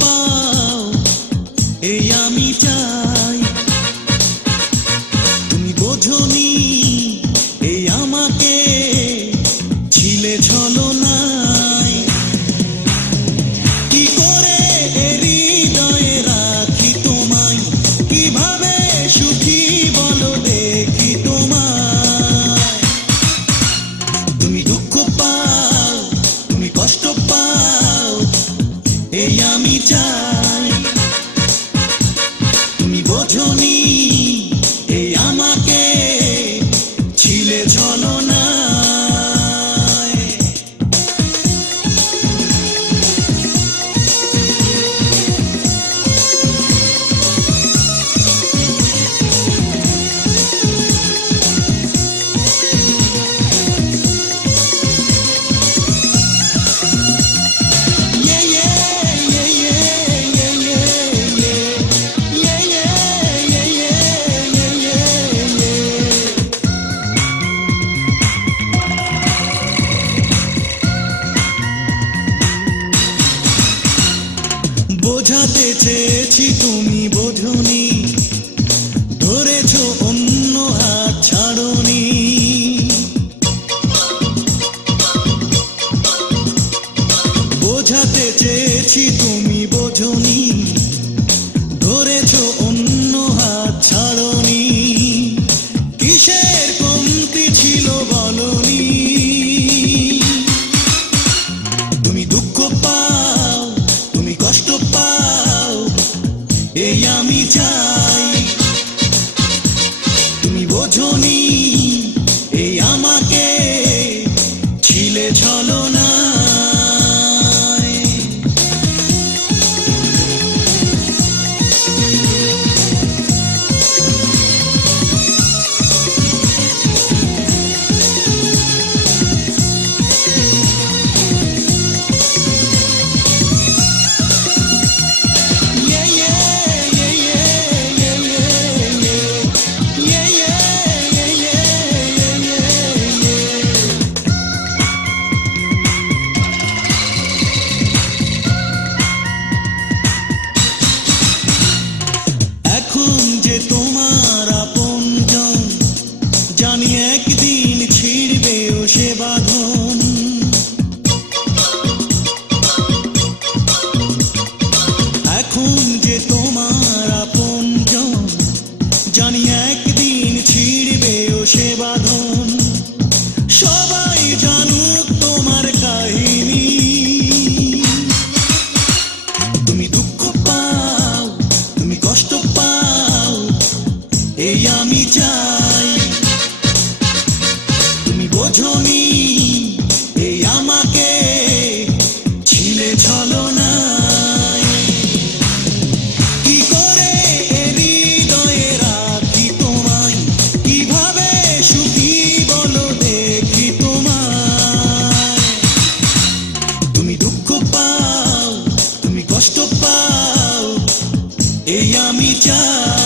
পাও এই আমি চাই। তুমি বোঝনি এই আমাকে ছিলে ছলনায়। কি করে হৃদয়ে রাখি তোমায়, কিভাবে সুখী বলো দেখি তোমায়। তুমি দুঃখ পাও, তুমি কষ্ট পাও এই আমি চাই। তুমি বোঝনি এই আমাকে ছিলে ছলনায়। বোঝাতে চেয়েছি তুমি বোঝনি, ধরেছো অন্য হাত ছাড়নি। বোঝাতে চেয়েছি তুমি বোঝনি, ধরেছো অন্য হাত ছাড়নি। কিসের কমতি ছিল বলনি। তুমি দুঃখ পাও, তুমি কষ্ট পাও এই আমি চাই। তুমি বোঝনি এই আমাকে ছিলে ছলনায়। এখন যে তোমার আপনজন, জানি একদিন ছিড়বেও সে বাঁধন। এখন যে তোমার আপনজন, জানি একদিন ছিড়বেও সে বাঁধন। সবাই জানুক তোমার কাহিনী। তুমি দুঃখ পাও, তুমি কষ্ট পাও এই আমি চাই। তুমি বোঝনি এই আমাকে ছিলে ছলনায়। কি করে হৃদয়ে রাখি তোমায়, কিভাবে সুখী বলো দেখি তোমায়। তুমি দুঃখ পাও, তুমি কষ্ট পাও এই আমি চাই।